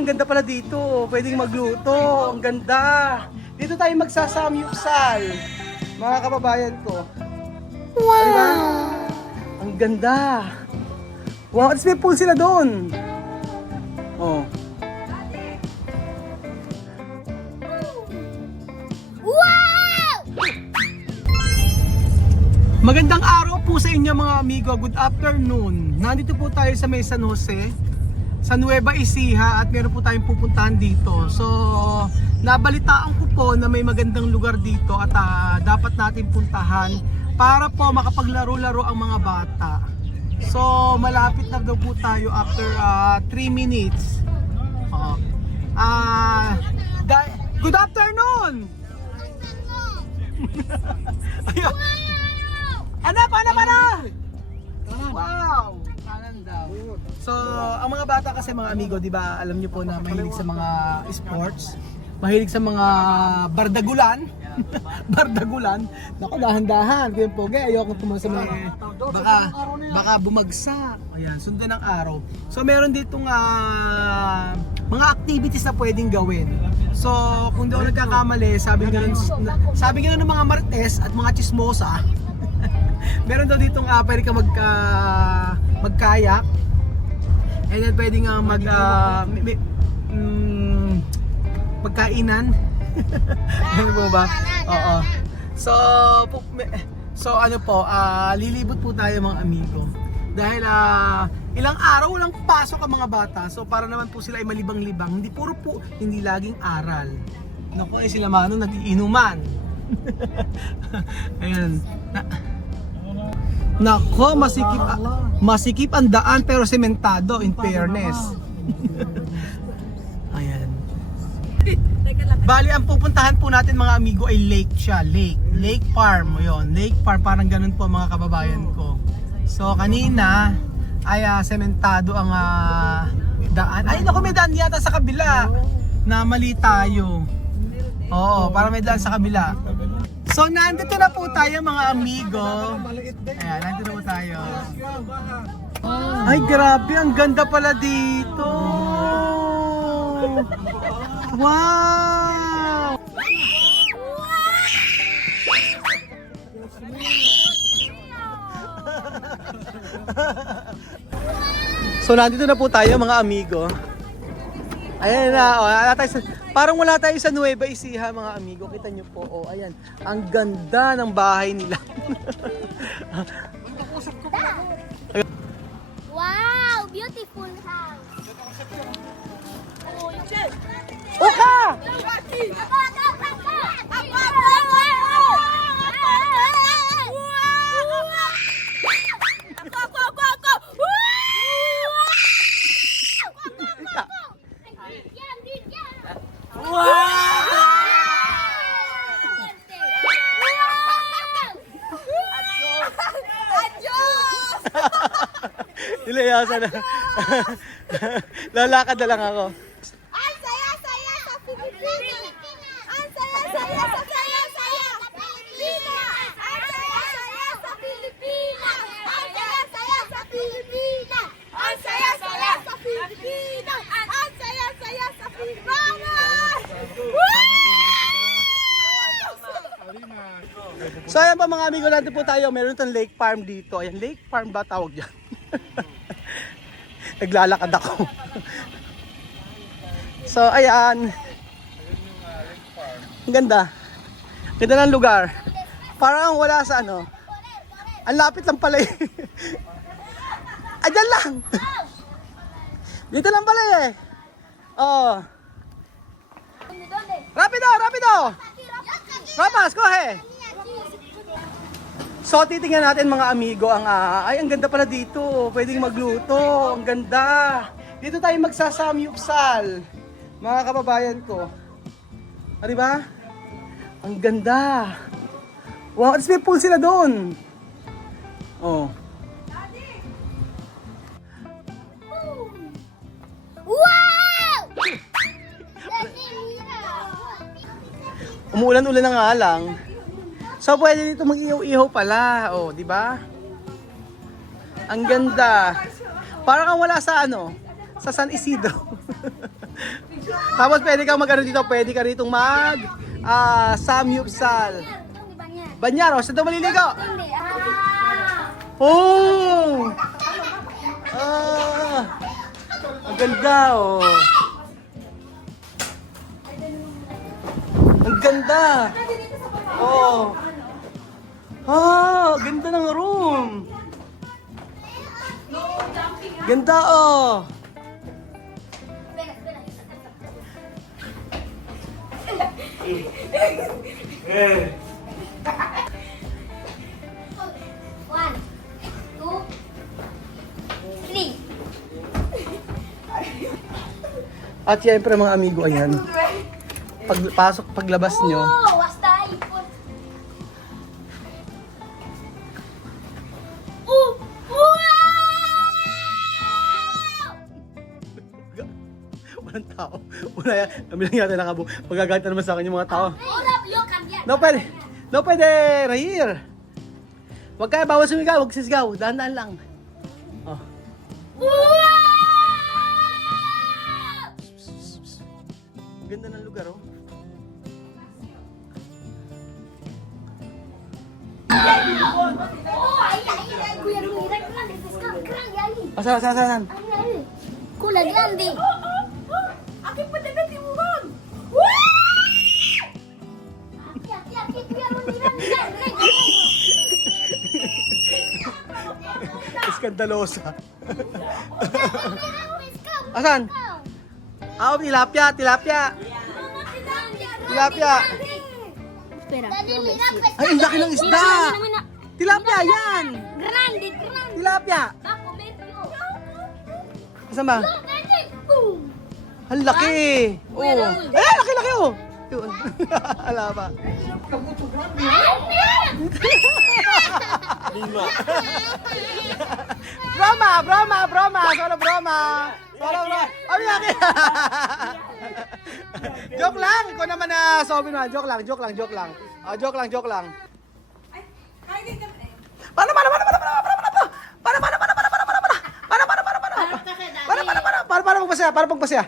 ang ganda pala dito. Pwedeng magluto. Ang ganda. Dito tayo magsasamyupsal. Mga kababayan ko. Wow! Diba? Ang ganda. Wow, at may pool sila doon. Oh. Wow! Magandang araw po sa inyo mga amigo. Good afternoon. Nandito po tayo sa may San Jose, sa Nueva Ecija, at meron po tayong pupuntahan dito. So, nabalitaan ko po na may magandang lugar dito at dapat natin puntahan para po makapaglaro-laro ang mga bata. So, malapit na daw po tayo after 3 minutes. Good afternoon! Ayun. Hanap! Wow! Kanan daw. So, ang mga bata kasi mga amigo, di ba, alam niyo po na mahilig sa mga sports, mahilig sa mga bardagulan. Bardagulan. Naku, dahan-dahan. Kaya po, ayoko tumasa mga baka bumagsak. Ayan, sundan ng araw. So, meron ditong mga activities na pwedeng gawin. So, kung di ako nagkakamali, sabi nga ng mga Martes at mga Chismosa, meron daw ditong pwede ka magkayak. And then pwede nga magkainan. Ano po ba? Oo. So ano po, lilibot po tayo mga amigo. Dahil ilang araw lang pasok ang mga bata. So para naman po sila ay malibang-libang. Hindi laging aral. Naku, sila mano nag-iinuman. Ayan. Nako, masikip ang daan pero sementado in fairness. Ayan. Bali, ang pupuntahan po natin mga amigo ay lake siya. Lake Farm. Yun, Lake Farm. Parang ganun po mga kababayan ko. So, kanina ay sementado ang daan. Ay, naku, may daan yata sa kabila. Na mali tayo. Oo, parang may daan sa kabila. So, nandito na po tayo mga amigo. Ayan, nandito na po tayo. Ay, grabe. Ang ganda pala dito. Wow! So, nandito na po tayo mga amigo. Ayan na, parang wala tayo sa Nueva Ecija mga amigo. Kita nyo po, ayan. Ang ganda ng bahay nila. Wow! Beautiful house! Oka! Ilayasa na. Lalakad na lang ako. Ang saya-saya sa Pilipinas! Ang saya-saya sa Pilipinas! Ang saya-saya sa Pilipinas! Ang saya-saya sa Pilipinas! Ang saya-saya sa Pilipinas! Ang saya-saya sa Pilipinas! So ayan pa mga amigo, natin po tayo. Meron itong lake farm dito. Ayan, lake farm ba tawag dyan? Naglalakad ako. So ayan. Ang ganda. Ganda ng lugar. Parang wala sa ano. Ang lapit lang pala eh. Ayan lang. Dito lang pala eh. Oh. Rapido! Rapas, kohe! So titingnan natin mga amigo ang ang ganda pala dito. Pwedeng magluto. Ang ganda. Dito tayo magsasamyupsal. Mga kababayan ko. Di ba? Ang ganda. Wow, at may pool sila doon. Oh. Wow! Umuulan-ulan na nga lang. So pwede dito mag-ihaw-ihaw pala, oh, di ba? Ang ganda. Parang kang wala sa ano, sa San Isidro. Tapos pwede kang mag-ano dito, pwede ka ritong mag samyupsal. Banyar, o saan daw maliligo? Oh! Ang ganda, oh. Ang ganda. Oh. Ganda ng room. Ganda, oh. One, two, three. At syempre mga amigo, ayan. Paglabas nyo, Oh, basta ipon. Wow! walang tao. Wala yan. Kami lang yata nakabu. Magagalit na naman sa akin yung mga tao. Ahora yo cambiar. No pwede. No pwede. Rahir. Huwag kaya bawal sumigaw. Huwag sisigaw. Dahan-dahan lang. Oh. Wow! Ganda ng lugar, oh. Oh, ahí, cuya mira grande, pescado grande ahí. Saan? Ahí, ahí. Cula grande. Aquí puede ver tiburón. Aquí, cuya mira. Iskandalosa. Asan? Tilapia. Tilapia. Espera. Ay, ang laki ng isda. Tilapia, yan. Grande. Tilapia. Va a comer yo. Asan ba? Grande. Boom. Ang laki. Oh. Eh, laki, oh. Yun. Ala pa. Broma. Solo broma. Ay, laki. Joke lang. Ikaw naman na Sobi na. Joke lang. Joke lang. Para magpasaya.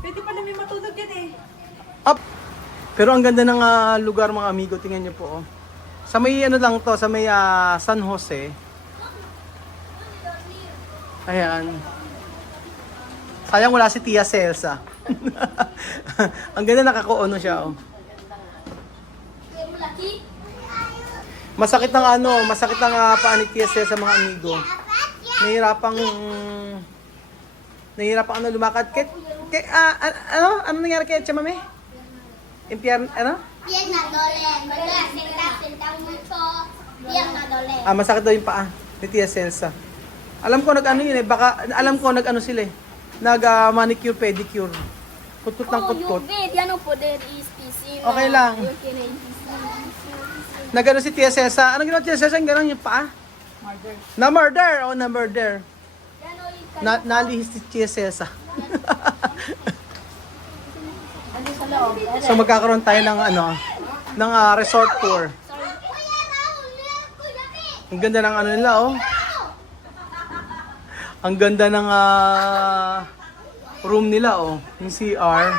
Pwede pa namin matulog yan eh. Up. Pero ang ganda ng lugar mga amigo, tingnan niyo po. Oh. Sa may ano lang to, sa may San Jose. Ayan. Sayang wala si Tia Celsa. Ang ganda nakakuono siya, oh. Masakit ng paa ni Tia Celsa mga amigo. Nahihirapang lumakad. Ano nangyari kay Tia Mame? Ano? Pierna dolen, ¿verdad? Sentar mucho. Pierna dolen. Masakit daw yung paa ni Tia Celsa. Alam ko sila eh. Nag-manicure, pedicure. Kutkut ng kutkut. Ya no poder ir piscina. Okay lang. Yo quiero ir piscina. Nagano si Tia Celsa. Anong ginawa Tia Celsa? Ganun yung paa? Na-murder. Ya no ir Nalihis si Tia Celsa. Ano sa loob? So magkakaroon tayo ng resort tour. Kuya Raul, kuya Pi. Ang ganda ng nila, oh. Ang ganda ng room nila, oh. Yung CR.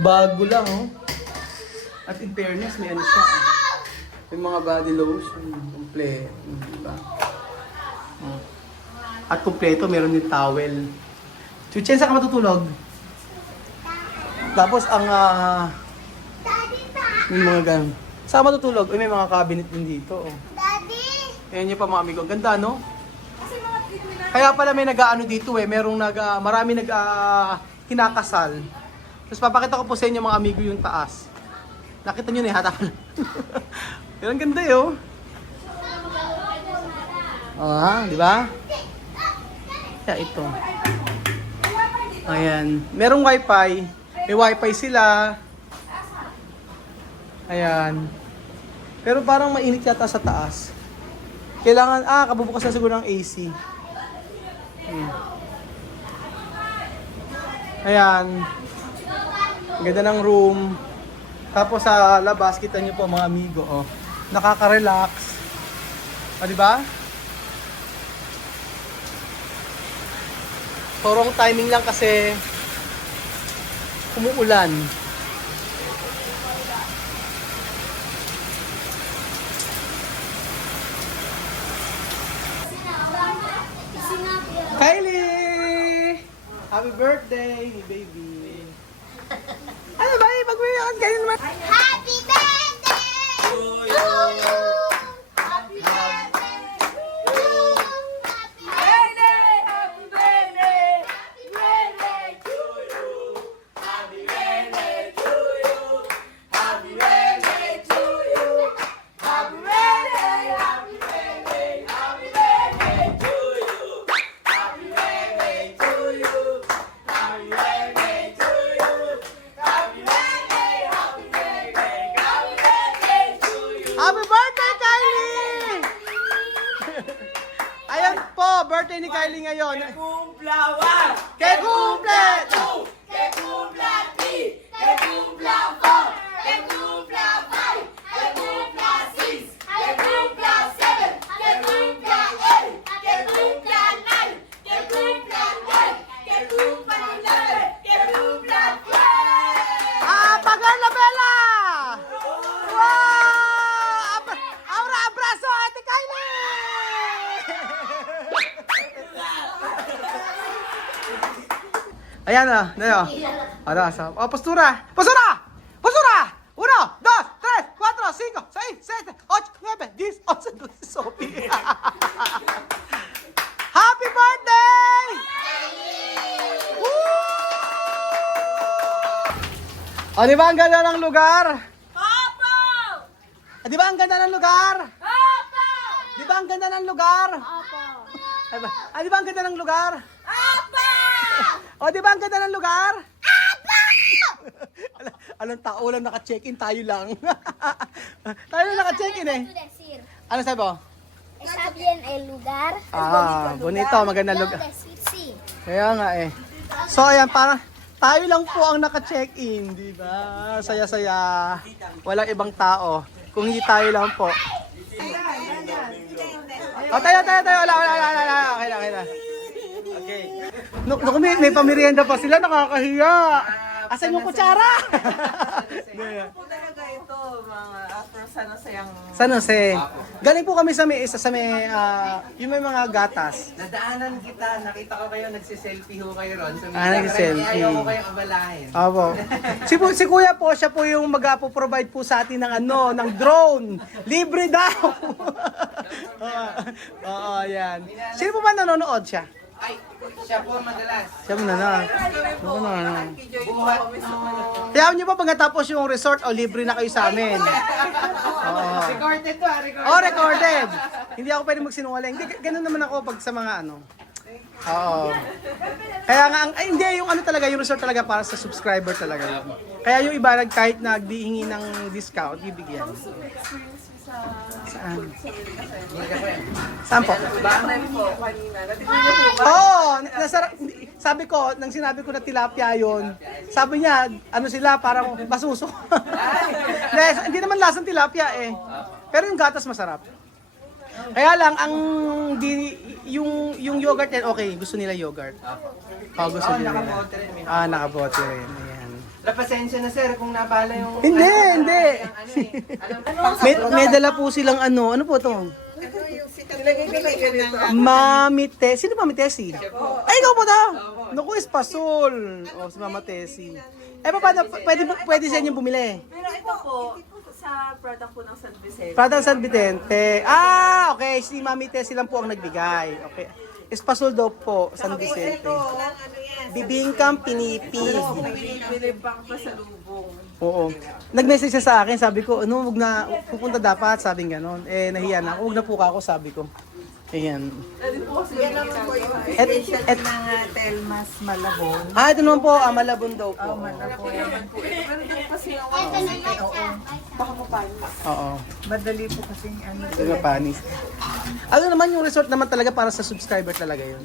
Bago lang, oh. At in fairness, may ano siya, oh. May mga body lotion, kompleto, diba? Oh. At kompleto, meron din towel. Chuchen, saan ka matutulog? Tapos ang may mga ganun. Saan ka matutulog? May mga cabinet din dito, oh. Daddy. Ayan yung pa mga amigo. Ang ganda, no? Kaya pala may nag-ano dito eh. Marami kinakasal. Tapos papakita ko po sa inyo mga amigo yung taas. Nakita nyo na eh, hata pala. Pero ang ganda eh, oh. Di ba? Kaya ito. Ayan. Merong wifi. May wifi sila. Ayan. Pero parang mainit yata sa taas. Kailangan, kabubukas na siguro ng AC. Ayan. Ang ganda ng room. Tapos sa labas, kita nyo po mga amigo, oh. Nakaka-relax. Di ba? So, wrong timing lang kasi umuulan. Kylie! Happy birthday, baby! Ano ba? Pag-mayakan kayo naman. Happy birthday to you. Happy birthday to you. Happy birthday. Happy birthday. Happy birthday to you. Happy birthday to you. Happy birthday to you. Happy birthday. Happy birthday. Happy birthday to you. Happy birthday to you. Happy birthday to you. Happy birthday. Happy birthday. Happy birthday to you. Happy birthday, Kylie! Ayan po, birthday ni Kylie ngayon. Kumplawan! Que cumple! Que cumpla ti, que cumpla four, que cumpla five, que cumpla six, que cumpla seven, que cumpla eight, que cumpla nine, que cumpla 10, que cumpla 11, que cumpla 12. Apagar la vela! Wow! Ahora abrazo, Ate Kylie! Ayan na, Neo. Ano, oh, postura! Postura! Postura! 1, 2, 3, 4, 5, 6, 7, 8, 9, 10, 11, 12, Sophie. Happy birthday! Woo! O, di ba ang ganda ng lugar? Opo! Di ba ang ganda ng lugar? Opo! Di ba ang ganda ng lugar? Opo! Di ba ang ganda ng lugar? Opo! O, di ba ang ganda ng lugar? Alang tao lang naka-check-in, tayo lang. Tayo lang naka-check-in eh. decir? Ano sabi mo? Está bien el lugar. Bonito, magandang lugar. Decir sí. Kaya nga eh. So ayan, parang tayo lang po ang naka-check-in, di ba? Saya-saya. Walang ibang tao. Kung hindi tayo lang po. O, tayo. Wala. Okay na. Okay. Naku, may pamirienda pa sila, nakakahiya. Asan yung kutsara? Po talaga ito, mga after San Joseang... San Jose. Galing po kami sa may yung may mga gatas. Nadaanan kita, nakita ko kayo, nagsiselfie ho kayo ron. So, Nagsiselfie. Ayaw ko kayong abalahin. Opo. Si Kuya po, siya po yung mag-provide po sa atin ng ng drone. Libre daw. Oo, yan. Sino po ba nanonood siya? Ay, siya po madalas. Siya mo na. Buhat Kaya niyo pa pagkatapos yung resort o libre na kayo sa amin. Oo. Recorded to recorded. Oh, recorded. Hindi ako pwede magsinungaling. Hindi, ganun naman ako pag sa mga ano. Oo. Kaya nga, hindi, yung ano talaga, yung resort talaga para sa subscriber talaga yun. Kaya yung iba, kahit nagdihingi ng discount, bibigyan. Saan? Saan po? Bakit po kanina? Natitin niyo po ba? Oo, sabi ko, nang sinabi ko na tilapia yun, sabi niya, ano sila, parang masuso. Hindi naman lasang tilapia eh. Pero yung gatas masarap. Kaya lang, yung yogurt yan, okay, gusto nila yogurt. Oh, gusto nila. Nakabote rin. Nakabote rin. Ayan. Pasensya na sir kung nabala yung... Hindi. Alam May dala po silang ano po to? Nilagay ko na yun dito. Mami Tessie. Sino Mami Tessie? Ay, ikaw po to? Naku, espasol. O, si Mama Tessie. Eh, paano, pwede sa inyo bumili? Pero ito po, sa product po ng San Vicente. Prada San Vicente. Okay. Si Mami Tessie lang po ang nagbigay. Okay. Espasol daw po, San Vicente. Bibingkang pinipi. Bili pang pasalubong. Oo. Nag-message siya sa akin, sabi ko, wag na, pupunta dapat, sabing ganon. Eh, nahiya na ako, wag na po ako, sabi ko. Ayan. Pwede po kasi yan naman po yung ng Telmas Malabon. Ito naman po, Malabon daw po. malaki naman po. Pero doon kasi yung baka mapanis. Oo. Madali po kasi Panis. Ano naman yung resort naman talaga para sa subscriber talaga yun.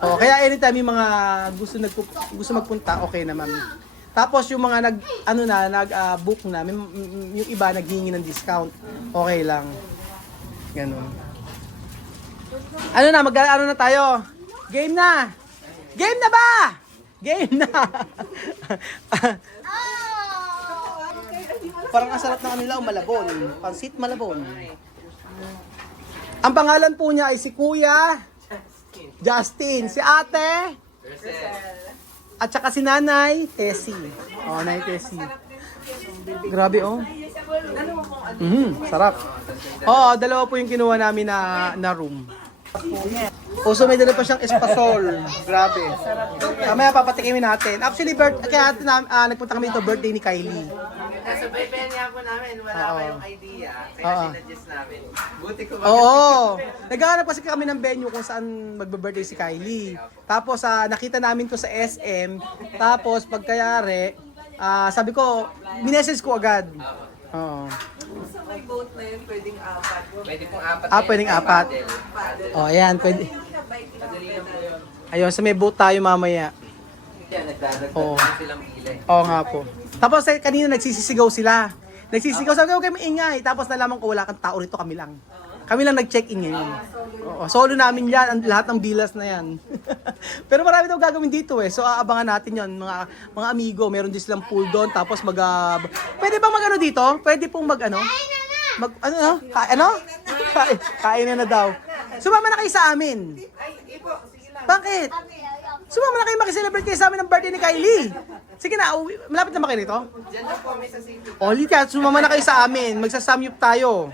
Kaya anytime yung mga gusto magpunta, okay naman. Tapos yung mga nag-book na, yung iba naghingi ng discount, okay lang. Ganun. Ano na, ano na tayo? Game na! Game na ba? Game na. Parang ang sarap ng kanila, malabon. Pansit malabon. Ang pangalan po niya ay si Kuya Justin. Si ate at saka si Nanay Tessie. Oh, Nanay Tessie. Grabe oh. Sarap. Oo, dalawa po yung kinuha namin na room. Oh, so may dala pa siyang espasol. Grabe. Mamaya papatikimin natin. Actually, kaya nagpunta kami dito, birthday ni Kylie. Sabay niya po namin, wala Oo. kayong idea. Kaya Oo. sinadjust namin. Buti ko Oo. Naghahanap kasi kami ng venue kung saan magbe-birthday si Kylie. Tapos nakita namin to sa SM. Tapos pagkayari, sabi ko, minessage ko agad. Oo. Sa may boat na yun, pwedeng apat. Pwede pong apat. Pwedeng apat. Oh, ayan, pwede. Madali lang po yun. Ayun, sa may boat tayo mamaya. Yan, nagdadagdag Oo. silang pili. Oo nga po. Tapos kanina nagsisisigaw sila. Nagsisisigaw, sabi ko, huwag kayo maingay. Tapos nalaman ko wala kang tao rito, kami lang. Kami lang nag-check-in ngayon. Oo, solo namin yan, lahat ng bilas na yan. Pero marami daw gagawin dito eh. So aabangan natin yon mga amigo. Meron din silang pool doon. Tapos pwede ba mag-ano dito? Pwede pong mag-ano? Kain na daw. Sumama na kayo sa amin. Bakit? Sumama na kayo makiselebrate kayo sa amin ng birthday ni Kylie. Sige na, malapit na ba kayo rito? Diyan lang po kami sa city. O, Lydia, sumama na kayo sa amin. Magsasamyup tayo.